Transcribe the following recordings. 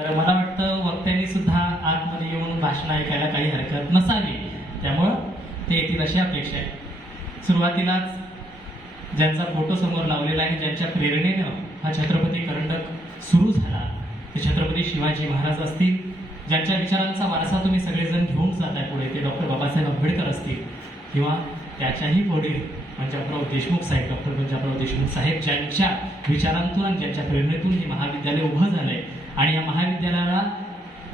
तर मला वाटतं वक्त्यांनी सुद्धा आतमध्ये येऊन भाषण ऐकायला काही हरकत नसावी, त्यामुळं ते येतील अशी अपेक्षा आहे. सुरुवातीलाच ज्यांचा फोटो समोर लावलेला आहे, ज्यांच्या प्रेरणेनं हा छत्रपती करंडक सुरू झाला, ते छत्रपती शिवाजी महाराज असतील. ज्यांच्या विचारांचा वारसा तुम्ही सगळेजण घेऊन जाताय पुढे, ते डॉक्टर बाबासाहेब आंबेडकर असतील, किंवा त्याच्याही पुढील पंजाबराव देशमुख साहेब, डॉक्टर पंजाबराव देशमुख साहेब, ज्यांच्या विचारांतून आणि ज्यांच्या प्रेरणेतून हे महाविद्यालय उभं झालंय. आणि या महाविद्यालयाला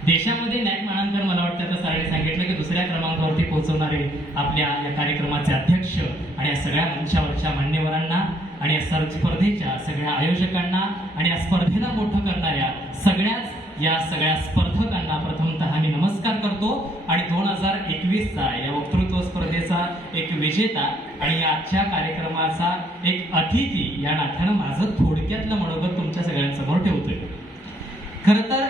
देशामध्ये नॅक मानांकन, मला वाटतं आता सरांनी सांगितलं की दुसऱ्या क्रमांकावरती पोहोचवणारे आपल्या या कार्यक्रमाचे अध्यक्ष आणि या सगळ्या मंचावरच्या मान्यवरांना आणि या स्पर्धेच्या सगळ्या आयोजकांना आणि या स्पर्धेला मोठं करणाऱ्या या सगळ्या स्पर्धकांना प्रथमतः मी नमस्कार करतो. आणि 2021चा या वक्तृत्व स्पर्धेचा एक विजेता आणि आजच्या कार्यक्रमाचा एक अतिथी या नात्यानं माझं थोडक्यातलं मनोगत तुमच्या सगळ्यांसमोर ठेवतोय. खरं तर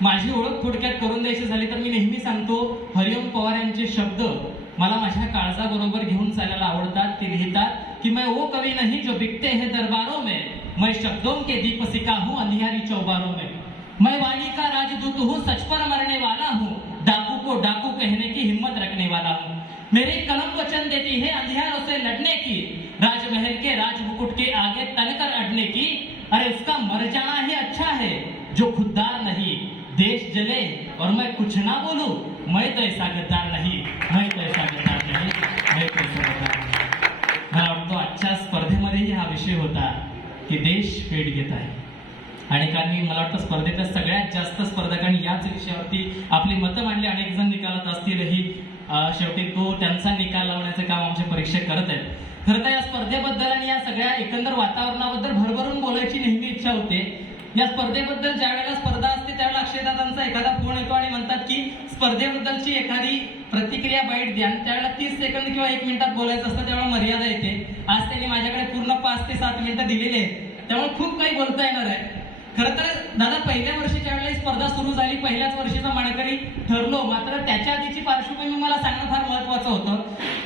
माझी ओळख थोडक्यात करून द्यायची झाली तर मी नेहमी सांगतो, हरिओम पवार यांचे शब्द मला माझ्या काळजाबरोबर घेऊन चालायला आवडतात. ते लिहितात की मैं वो कवि नहीं जो बिकते हैं दरबारों में, मैं शब्दों के दीपशिखा हूँ अंधियारी चौबारों में, मैं वाणी का राजदूत हूँ, सच पर मरने वाला हूँ, डाकू को डाकू कहने की हिम्मत रखने वाला हूँ, मेरी कलम वचन देती है अंधियारों से लड़ने की, राजमहल के राजमुकुट के आगे तनकर अड़ने की, अरे उसका मर जाना ही अच्छा है जो खुददार नहीं, देश जले और मैं कुछ ना बोलूं, मैं तो ऐसा गद्दार नहीं, मैं तो ऐसा गद्दार नहीं, मैं तो ऐसा गद्दार नहीं. मला वाटतं आजच्या स्पर्धेमध्येही हा विषय होता की देश पेट घेत आहे. आणि कारण मी मला वाटतं स्पर्धेतल्या सगळ्यात जास्त स्पर्धकांनी याच विषयावरती आपली मतं मांडली. अनेक जण निकालात असतीलही, शेवटी तो त्यांचा निकाल लावण्याचं काम आमचे परीक्षक करत आहेत. खरं तर या स्पर्धेबद्दल आणि या सगळ्या एकंदर वातावरणाबद्दल भरभरून बोलायची नेहमी इच्छा होते. या स्पर्धेबद्दल ज्या वेळेला स्पर्धा असते त्यावेळेला अक्षयदादांचा एखादा फोन येतो आणि म्हणतात की स्पर्धेबद्दलची एखादी प्रतिक्रिया बाईट द्या. त्यावेळेला 30 सेकंद किंवा 1 मिनिटात बोलायचं असतं, त्यावेळेला मर्यादा येते. आज त्यांनी माझ्याकडे पूर्ण 5 ते 7 मिनिटं दिलेली आहेत, त्यामुळे खूप काही बोलता येणार आहे. खरं तर दादा पहिल्या वर्षी ज्यावेळेला स्पर्धा सुरू झाली, पहिल्याच वर्षीचा मानकरी ठरलो. मात्र त्याच्या आधीची पार्श्वभूमी मला सांगणं फार महत्वाचं होतं,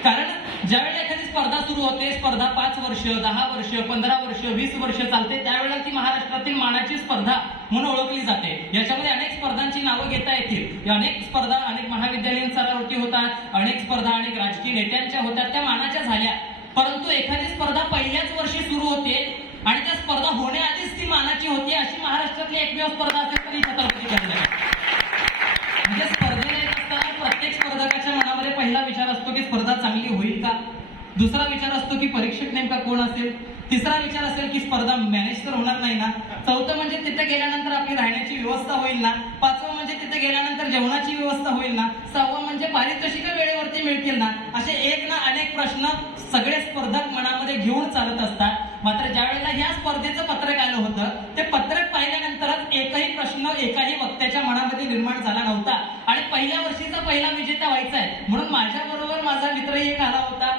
कारण ज्यावेळेला एखादी स्पर्धा सुरू होते, स्पर्धा 5 वर्ष, 10 वर्ष, 15 वर्ष, 20 वर्ष चालते, त्यावेळेला ती महाराष्ट्रातील मानाची स्पर्धा म्हणून ओळखली जाते. याच्यामध्ये अनेक स्पर्धांची नावं घेता येतील. अनेक स्पर्धा अनेक महाविद्यालयीन स्तरावरती होतात, अनेक स्पर्धा अनेक राजकीय नेत्यांच्या होतात, त्या मानाच्या झाल्या. परंतु एखादी स्पर्धा पहिल्याच वर्षी सुरू होते आणि त्या स्पर्धा होण्याआधीच ती मानाची होती, अशी महाराष्ट्रातली एकमेव स्पर्धा असेल तरी छत्रपती करंडक. म्हणजे स्पर्धेला येत असताना प्रत्येक स्पर्धकाच्या मनामध्ये पहिला विचार असतो की स्पर्धा चांगली होईल का, दुसरा विचार असतो की परीक्षक नेमका कोण असेल, तिसरा विचार असेल की स्पर्धा मॅनेज तर होणार नाही ना, चौथं म्हणजे तिथे गेल्यानंतर आपली राहण्याची व्यवस्था होईल ना, पाचवं म्हणजे तिथे गेल्यानंतर जेवणाची व्यवस्था होईल ना, सहावं म्हणजे पारितोषिक वेळेवरती मिळतील ना. असे एक ना अनेक प्रश्न सगळे स्पर्धक मनामध्ये घेऊन चालत असतात. मात्र ज्या वेळेला या स्पर्धेचं पत्रक आलं होतं, ते पत्रक पाहिल्यानंतरच एकही प्रश्न एकाही वक्त्याच्या मनामध्ये निर्माण झाला नव्हता. आणि पहिल्या वर्षीचा पहिला विजेता व्हायचा आहे म्हणून माझ्या बरोबर माझा मित्रही एक आला होता.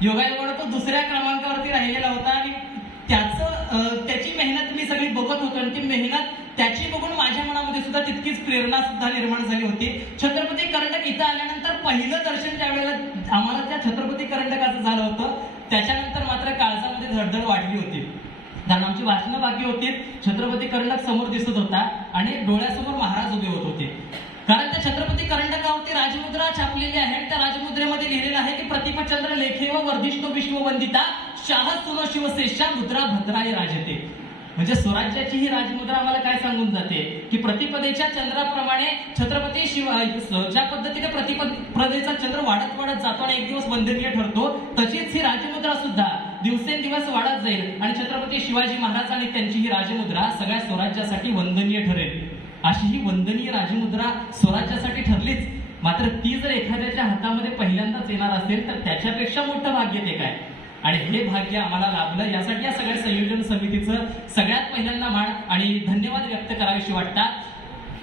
योगायोगाने तो दुसऱ्या क्रमांकावरती राहिलेला होता आणि त्याची मेहनत मी सगळी बघत होतो आणि ती मेहनत त्याची बघून माझ्या मनामध्ये सुद्धा तितकीच प्रेरणा सुद्धा निर्माण झाली होती. छत्रपती करंडक इथं आल्यानंतर पहिलं दर्शन ज्या वेळेला आम्हाला त्या छत्रपती करंडकाचं झालं होतं, त्याच्यानंतर मात्र काळजामध्ये धडधड वाढली होती. कारण आमची भाषणं बाकी होती, छत्रपती करंडक समोर दिसत होता आणि डोळ्यासमोर महाराज उभे होत होते. कारण त्या छत्रपती करंडकावरती राजमुद्रा छापलेली आहे. त्या राजमुद्रेमध्ये लिहिलेलं आहे की प्रतिपचंद्र लेखे व वर्धिष्ठो विश्ववंदिता शाह सुनो शिवशेषा मुद्रा भद्राय राजते. म्हणजे स्वराज्याची ही राजमुद्रा आम्हाला काय सांगून जाते की प्रतिपदेच्या चंद्राप्रमाणे छत्रपती ज्या पद्धतीने प्रतिपदेचा चंद्र वाढत वाढत जातो आणि एक दिवस वंदनीय ठरतो, तशीच ही राजमुद्रा सुद्धा दिवसेंदिवस वाढत जाईल आणि छत्रपती शिवाजी महाराज आणि त्यांची ही राजमुद्रा सगळ्या स्वराज्यासाठी वंदनीय ठरेल. अशी ही वंदनीय राजमुद्रा स्वराज्यासाठी ठरलीच. मात्र ती जर एखाद्याच्या हातामध्ये पहिल्यांदाच येणार असेल तर त्याच्यापेक्षा मोठं भाग्य ते काय, आणि हे भाग्य आम्हाला लाभलं. यासाठी या सगळ्या संयोजन समितीचं सगळ्यात पहिल्यांदा मान आणि धन्यवाद व्यक्त करावेशी वाटतात.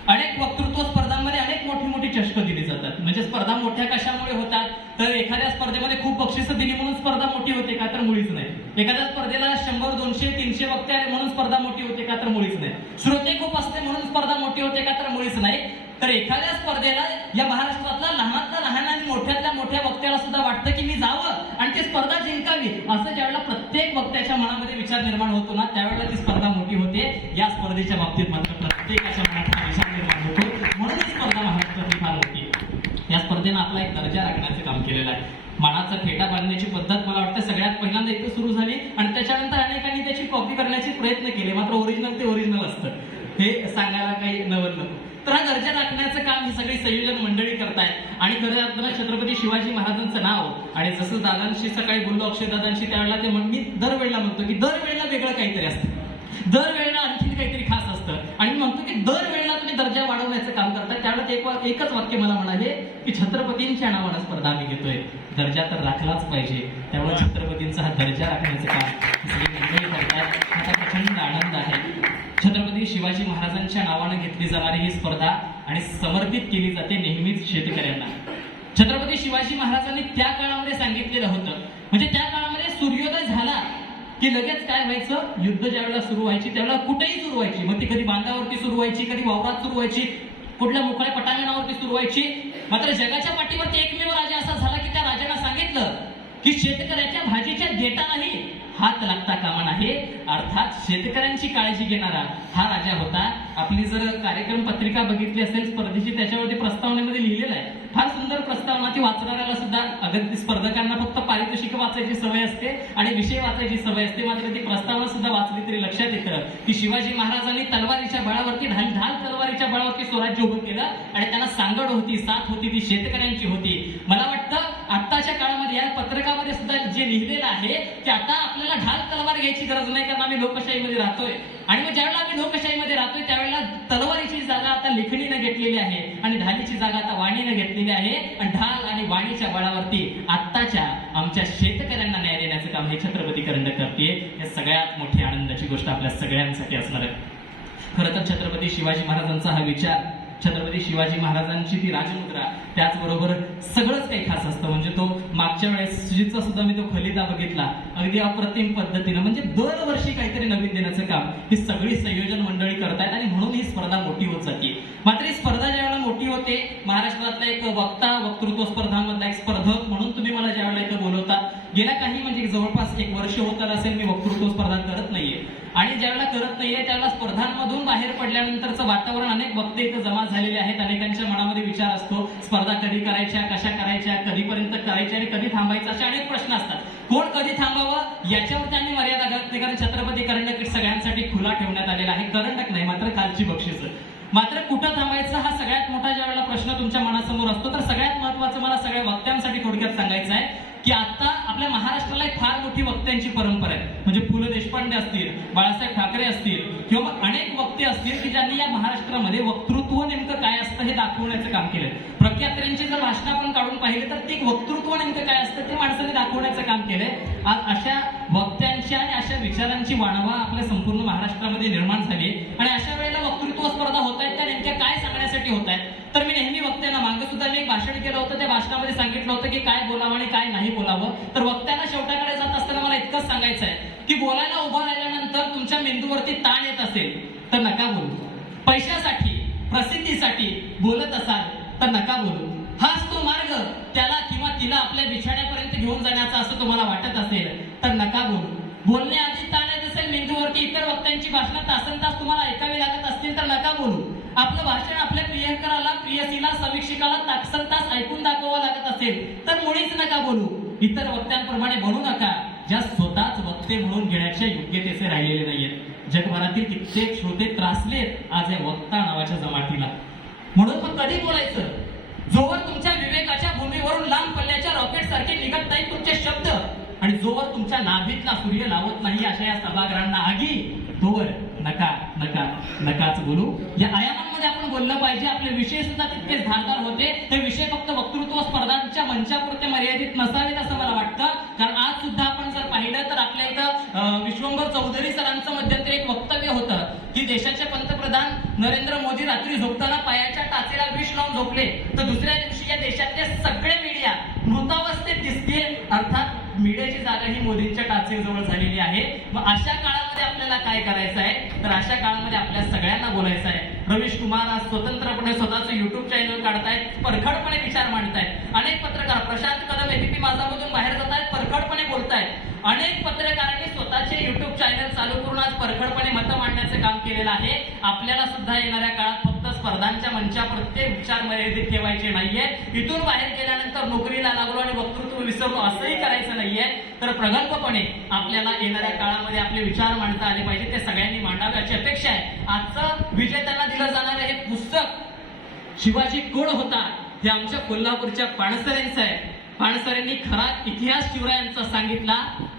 अनेक वक्तृत्व स्पर्धांमध्ये अनेक मोठी मोठी चषकं दिली जातात. म्हणजे स्पर्धा मोठ्या कशामुळे होतात तर एखाद्या स्पर्धेमध्ये खूप बक्षिसं दिली म्हणून स्पर्धा मोठी होते का तर मुळीच नाही. एखाद्या स्पर्धेला 100, 200, 300 वक्ते आले म्हणून स्पर्धा मोठी होते का तर मुळीच नाही. श्रोते खूप असते म्हणून स्पर्धा मोठी होते का तर मुळीच नाही. तर एखाद्या स्पर्धेला या महाराष्ट्रातला लहानातला लहान आणि मोठ्यातल्या मोठ्या वक्त्याला सुद्धा वाटतं की मी जावं आणि ती स्पर्धा जिंकावी, असं ज्यावेळेला प्रत्येक वक्त्याच्या मनामध्ये विचार निर्माण होतो ना, त्यावेळेला ती स्पर्धा मोठी होते. या स्पर्धेच्या बाबतीत मात्र प्रत्येकाच्या आपला एक दर्जा राखण्याचं काम केलेलं आहे. मानाचा फेटा बांधण्याची पद्धत मला वाटतं सगळ्यात पहिल्यांदा इथे सुरू झाली आणि त्याच्यानंतर अनेकांनी त्याची कॉपी करण्याचे प्रयत्न केले, मात्र ओरिजिनल ते ओरिजिनल असतं हे सांगायला काही नवल नको. तर हा दर्जा राखण्याचं काम ही सगळी संयोजन मंडळी करतायत. आणि खरं अर्थानं छत्रपती शिवाजी महाराजांचं नाव, आणि जसं दादांशी सकाळी बोललो अक्षय दादांशी, त्यावेळेला ते मी दरवेळेला म्हणतो की दरवेळेला वेगळं काहीतरी असतं, दरवेळेला आणखी काहीतरी खास असतं. आणि मी म्हणतो की दरवेळेला तुम्ही दर्जा वाढवण्याचं काम करताय. त्यावेळेला एकच वाक्य मला म्हणाले की छत्रपतींच्या नावानं स्पर्धा आम्ही घेतोय, दर्जा तर राखलाच पाहिजे. त्यामुळे छत्रपतींचा हा दर्जा राखण्याचं काम सगळी मंडळी करतात. आता प्रचंड आनंद आहे. छत्रपती शिवाजी महाराजांच्या नावानं घेतली जाणारी ही स्पर्धा आणि समर्पित केली जाते नेहमीच शेतकऱ्यांना. छत्रपती शिवाजी महाराजांनी त्या काळामध्ये सांगितलेलं होतं, म्हणजे त्या काळामध्ये सूर्योदय झाला की लगेच काय व्हायचं, युद्ध ज्या वेळेला सुरू व्हायची त्यावेळेला कुठेही सुरू व्हायची, मग ती कधी बांधावरती सुरू व्हायची, कधी वावरात सुरू व्हायची, कुठल्या मोकळ्या पटांगणावरती सुरू व्हायची. मात्र जगाच्या पाठीवरती एकमेव राजा असा झाला की त्या राजाला सांगितलं की शेतकऱ्याच्या भाजीच्या देठालाही हात लागता कामा नये. अर्थात शेतकऱ्यांची काळजी घेणारा हा राजा होता. आपली जर कार्यक्रम पत्रिका बघितली असेल स्पर्धेची, त्याच्यावरती प्रस्तावनेमध्ये लिहिलेलं आहे, फार सुंदर प्रस्तावना. ती वाचणाऱ्याला सुद्धा, अगदी स्पर्धकांना फक्त पारितोषिक वाचायची सवय असते आणि विषय वाचायची सवय असते, मात्र ती प्रस्तावना सुद्धा वाचली तरी लक्षात येतं की शिवाजी महाराजांनी तलवारीच्या बळावरती, ढाल तलवारीच्या बळावरती स्वराज्य उभं केलं आणि त्यांना सांगड होती, साथ होती, ती शेतकऱ्यांची होती. मला वाटतं आत्ताच्या काळामध्ये या पत्रकामध्ये सुद्धा जे लिहिलेलं आहे की आता आपल्याला ढाल तलवार घ्यायची गरज नाही, कारण आम्ही लोकशाहीमध्ये राहतोय. आणि मग ज्यावेळेला आम्ही लोकशाहीमध्ये राहतोय त्यावेळेला तलवारीची जागा आता लेखणीनं घेतलेली आहे आणि ढालीची जागा आता वाणीनं घेतलेली आहे. आणि ढाल आणि वाणीच्या बळावरती आत्ताच्या आमच्या शेतकऱ्यांना न्याय देण्याचं काम हे छत्रपती करंड करते. हे सगळ्यात मोठी आनंदाची गोष्ट आपल्या सगळ्यांसाठी असणार आहे. खरं तर छत्रपती शिवाजी महाराजांचा हा विचार, छत्रपती शिवाजी महाराजांची ती राजमुद्रा, त्याचबरोबर सगळंच काही खास असतं. म्हणजे तो मागच्या वेळेस सुजितचा सुद्धा मी तो खलिदा बघितला, अगदी अप्रतिम पद्धतीनं, म्हणजे दरवर्षी काहीतरी नवीन देण्याचं काम ही सगळी संयोजन मंडळी करतायत आणि म्हणून ही स्पर्धा मोठी होत जाते. मात्र ही स्पर्धा ज्यावेळेला मोठी होते, महाराष्ट्रातला एक वक्तृत्व स्पर्धांमधला एक स्पर्धक म्हणून तुम्ही मला ज्यावेळेला इथं बोलवता, गेल्या काही म्हणजे जवळपास 1 वर्ष होत आलं असेल मी वक्तृत्व स्पर्धा करत नाहीये. आणि ज्यावेळेला करत नाहीये त्यावेळेला स्पर्धांमधून बाहेर पडल्यानंतरचं वातावरण, अनेक वक्ते इथं जमा झालेले आहेत, अनेकांच्या मनामध्ये विचार असतो, स्पर्धा कधी करायच्या, कशा करायच्या, कधीपर्यंत करायच्या आणि कधी थांबायचं, असे अनेक प्रश्न असतात. कोण कधी थांबावं याच्यावर त्यांनी मर्यादा घालत नाही, कारण छत्रपती करंडक सगळ्यांसाठी खुला ठेवण्यात आलेला आहे. करंडक नाही, मात्र खालची बक्षीस. मात्र कुठं थांबायचं हा सगळ्यात मोठा ज्यावेळेला प्रश्न तुमच्या मनासमोर असतो, तर सगळ्यात महत्वाचं मला सगळ्या वक्त्यांसाठी थोडक्यात सांगायचं आहे की आता आपल्या महाराष्ट्राला एक फार मोठी वक्त्यांची परंपरा आहे. म्हणजे पु ल देशपांडे असतील, बाळासाहेब ठाकरे असतील किंवा मग अनेक वक्ते असतील की ज्यांनी या महाराष्ट्रामध्ये वक्तृत्व नेमकं काय असतं हे दाखवण्याचं काम केलं. प्रख्यातऱ्यांची जर भाषणं आपण काढून पाहिले तर ते वक्तृत्व नेमकं काय असतं ते माणसाने दाखवण्याचं काम केलंय. आज अशा वक्त्यांची आणि अशा विचारांची वाणवा आपल्या संपूर्ण महाराष्ट्रामध्ये निर्माण झाली आणि अशा वेळेला वक्तृत्व स्पर्धा होत आहेत त्या नेमक्या काय सांगण्यासाठी होत आहेत. तर मी नेहमी वक्त्यांना, मागे सुद्धा मी एक भाषण केलं होतं, त्या भाषणामध्ये सांगितलं होतं की काय बोलावं आणि काय नाही बोलावं. तर वक्त्यांना शेवटाकडे जात असताना मला इतकंच सांगायचं आहे की बोलायला उभं राहिल्यानंतर तुमच्या मेंदूवरती ताण येत असेल तर नका बोलू. पैशासाठी, प्रसिद्धीसाठी बोलत असाल तर नका बोलू. हाच तो मार्ग त्याला किंवा तिला आपल्या बिछाण्यापर्यंत घेऊन जाण्याचा असं तुम्हाला वाटत असेल तर नका बोलू. बोलण्याआधी ताण येत असेल मेंदूवरती, इतर वक्त्यांची भाषणं तासनतास तुम्हाला ऐकावी लागत असतील तर नका बोलू. आपलं भाषण आपल्या प्रियकराला, प्रियसीला, समीक्षकाला तासनतास ऐकून दाखवावं लागत असेल तर मुळीच नका बोलू. इतर वक्त्यांप्रमाणे बनू नका ज्या स्वतःच वक्ते म्हणून घेण्याच्या योग्यतेचे राहिलेले नाहीयेत. जगभरातील कित्येक श्रोते त्रासलेत आज या वक्ता नावाच्या जमातीला. म्हणून मग कधी बोलायचं, जोवर तुमच्या विवेकाच्या भूमीवरून लांब पल्ल्याच्या रॉकेट सारखे निघत नाही तुमचे शब्द आणि जोवर तुमच्या नाभीतला सूर्य लावत नाही अशा या सभागृहांना आगी, तोवर नका नका नकाच बोलू. या आयामांमध्ये आपण बोललं पाहिजे. आपले विषय सुद्धा तितकेच धारदार होते. हे विषय फक्त वक्तृत्व स्पर्धांच्या मंचापुरते मर्यादित नसावेत असं मला वाटतं. कारण आज सुद्धा आपण जर पाहिलं तर आपल्या इथं विश्वंभर चौधरी सरांचं मध्यंतरी एक वक्तव्य होतं की देशाचे पंतप्रधान नरेंद्र मोदी रात्री झोपताना पायाच्या टाचेला विष लावून झोपले तर दुसऱ्या दिवशी या देशातले सगळे मीडिया मृतावस्थेत दिसतील. अर्थात मीडियाची जागा ही मोदींच्या टाचेजवळ झालेली आहे. मग अशा काळामध्ये आपल्याला काय करायचं आहे, तर अशा काळामध्ये आपल्या सगळ्यांना बोलायचं आहे. रवीश कुमार आज स्वतंत्रपणे स्वतःचं युट्यूब चॅनल काढतायत, परखडपणे विचार मांडतायत. अनेक पत्रकार, प्रशांत कदम एबीपी माझामधून बाहेर जात आहेत, परखडपणे बोलतायत. अनेक पत्रकारांनी स्वतःचे युट्यूब चॅनल चालू करून आज परखडपणे मतं मांडण्याचं काम केलेलं आहे. आपल्याला सुद्धा येणाऱ्या काळात फक्त स्पर्धांच्या मंचा प्रत्येक विचार मर्यादित ठेवायचे नाहीये. इथून बाहेर गेल्यानंतर नोकरीला लागलो आणि वक्तृत्व विसरलो असंही करायचं नाहीये. तर प्रगल्भपणे आपल्याला येणाऱ्या काळामध्ये आपले विचार मांडता आले पाहिजे, ते सगळ्यांनी मांडावे अशी अपेक्षा आहे. आजचं विजेत्यांना दिलं जाणारं हे पुस्तक शिवाजी कोण होता हे आमच्या कोल्हापूरच्या पाणसरेंचं आहे. पाणसरेंनी खरा इतिहास शिवरायांचा सांगितला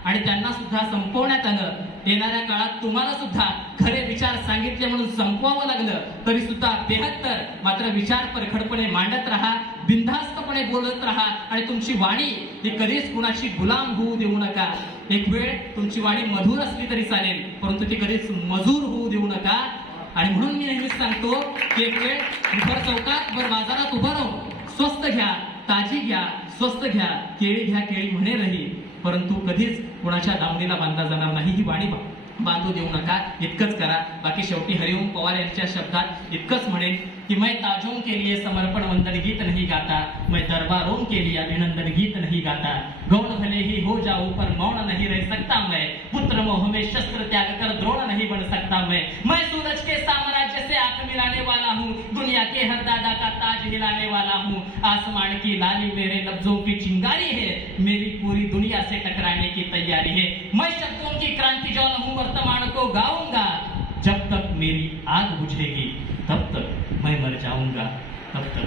आणि त्यांना सुद्धा संपवण्यात आलं. येणाऱ्या काळात तुम्हाला सुद्धा खरे विचार सांगितले म्हणून संपवावं लागलं तरी सुद्धा बेहत्तर, मात्र विचार परखडपणे मांडत राहा, बिनधास्तपणे बोलत राहा आणि तुमची वाणी ही कधीच कुणाची गुलाम होऊ देऊ नका. एक वेळ तुमची वाणी मधुर असली तरी चालेल, परंतु ती कधीच मजूर होऊ देऊ नका. आणि म्हणून मी नेहमीच सांगतो की एक वेळ भर चौकात भर बाजारात उभं राहून स्वस्त घ्या, ताजी घ्या, स्वस्त घ्या, केळी घ्या, केळी म्हणे रही, परंतु कधीच कुणाच्या दावणीला बांधला जाणार नाही. ही वाणी बांधू देऊ नका. इतकंच करा. बाकी शेवटी हरिओम पवार यांच्या शब्दात इतकंच म्हणेन कि मैं ताजों के लिए समर्पण वंदन गीत नहीं गाता, मैं दरबारों के लिए अभिनंदन गीत नहीं गाता. गौण भले ही हो जाऊं पर मौन नहीं रह सकता मैं, पुत्र मोह में शस्त्र त्याग कर द्रोण नहीं बन सकता मैं सूरज के साम्राज्य से आंख मिलाने वाला हूँ, दुनिया के हर दादा का ताज हिलाने वाला हूँ. आसमान की लाली मेरे लफ्जों की चिंगारी है, मेरी पूरी दुनिया से टकराने की तैयारी है. मैं शब्दों की क्रांति ज्वाला हूँ, वर्तमान को गाऊंगा. जब तक मेरी आग बुझेगी तब तक मैं मर जाऊंगा, तब तक